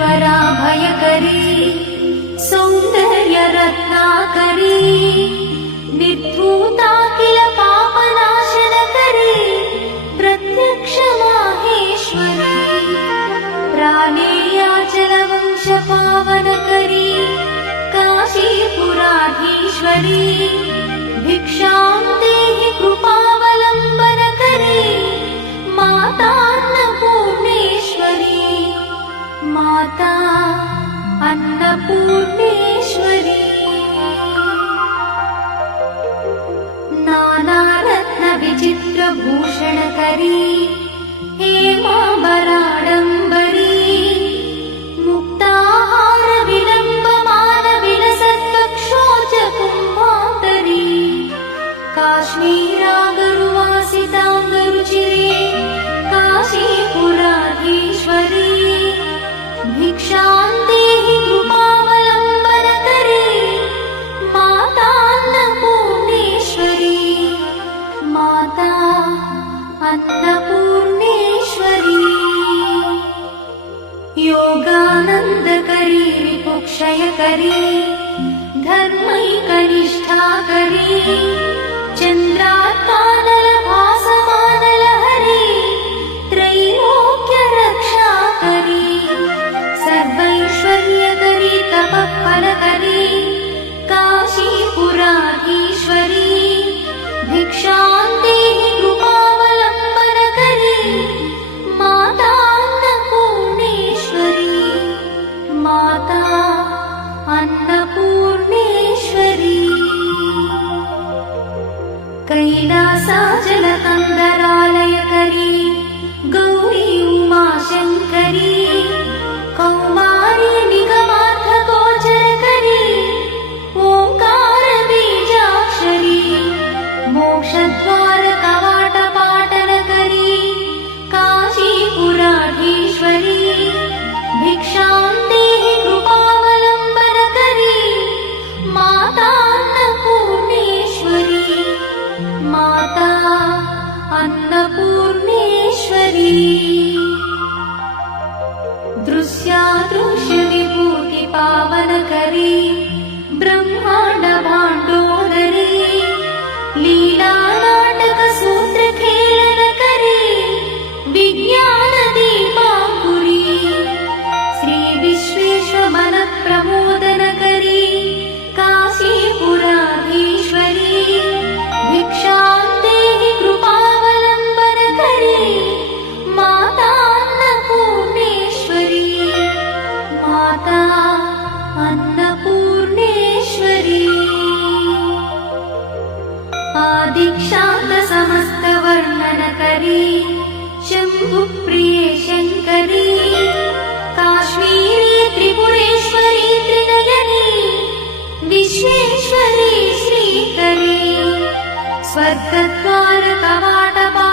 वराभयकरी सौन्दर्यरत्नाकरी निर्धूता किल पापनाशनकरी प्रत्यक्ष माहेश्वरी प्राणेयाचलवंशपावनकरी काशीपुराधीश्वरी भिक्षां देहि कृपावलम्बनकरी मातान्नपूर्णेश्वरी माता अन्नपूर्णेश्वरी नानारत्नविचित्रभूषणकरी हेमाम्बराडम्बरी मुक्ताहारविलम्बमानविलसत्कक्षोजकुम्भान्तरी काश्मीरागरुवासिताङ्गरुचिरे काशीपुराधीश्वरी भिक्षां देहि कृपावलम्बनकरी मातान्नपूर्णेश्वरी माता अन्नपूर्णेश्वरी योगानन्दकरी रिपुक्षयकरी धर्मैकनिष्ठाकरी चन्द्रात्मानलभासमानलहरी त्रैलोक्यरक्षाकरी सर्वैश्वर्यकरी तपःफलकरी काशीपुराधीश्वरी भिक्षां देहि कृपावलम्बनकरी मातान्नपूर्णेश्वरी माता अन्नपूर्णेश्वरी कैलासाचलकन्दरालयकरी गौरी उमाशङ्करी कौमारी निगमार्थगोचरकरी ओङ्कारबीजाक्षरी मोक्षद्वारकवाटपाटनकरी काशीपुराधीश्वरी भिक्षां देहि कृपावलम्बनकरी मातान्नपूर्णेश्वरी माता अन्नपूर्णेश्वरी दृश्यादृश्यविभूतिपावनकरी ब्रह्माण्डभाण्डोदरी लीलानाटकसूत्रखेलनकरी विज्ञानदीपाङ्कुरी श्रीविश्वेश्वरमनप्रमोदनकरी काशीपुराधीश्वरी भिक्षां देहि कृपावलम्बनकरी मातान्नपूर्णेश्वरी माता अन्नपूर्णेश्वरी आदिक्षान्तसमस्तवर्णनकरी शम्भुप्रिये शङ्करी काश्मीरी त्रिपुरेश्वरी त्रिनयनी विश्वेश्वरी श्रीकरी स्वर्गद्वारकवाटपा